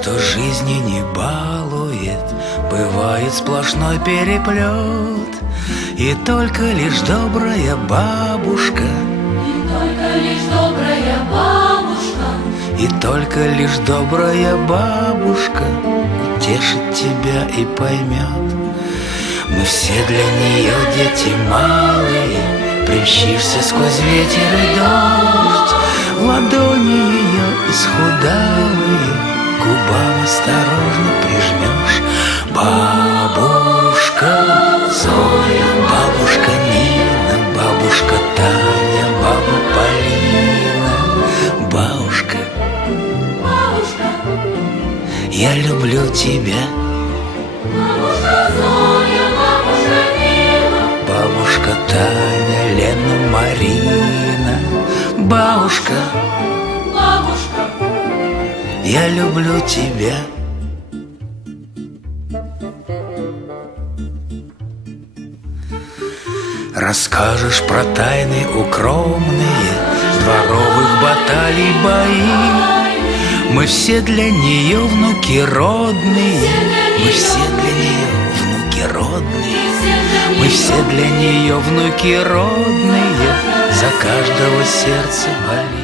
что жизни не балует, бывает сплошной переплет. И только лишь добрая бабушка, и только лишь добрая бабушка, и только лишь добрая бабушка утешит тебя и поймет. Мы все для нее дети малые, примчишься сквозь ветер и дождь, в ладони ее исхудалые к губам осторожно прижмешь. Бабушка Зоя, бабушка Нина, бабушка Таня, баба Полина. Бабушка, бабушка, я люблю тебя. бабушка Зоя, бабушка Нина, Бабушка Таня, Лена, Марина. Бабушка, бабушка, я люблю тебя. Расскажешь про тайны укромные дворовых баталий бои. Мы все для нее внуки родные, мы все для нее внуки родные, мы все для нее внуки родные, за каждого сердце болит.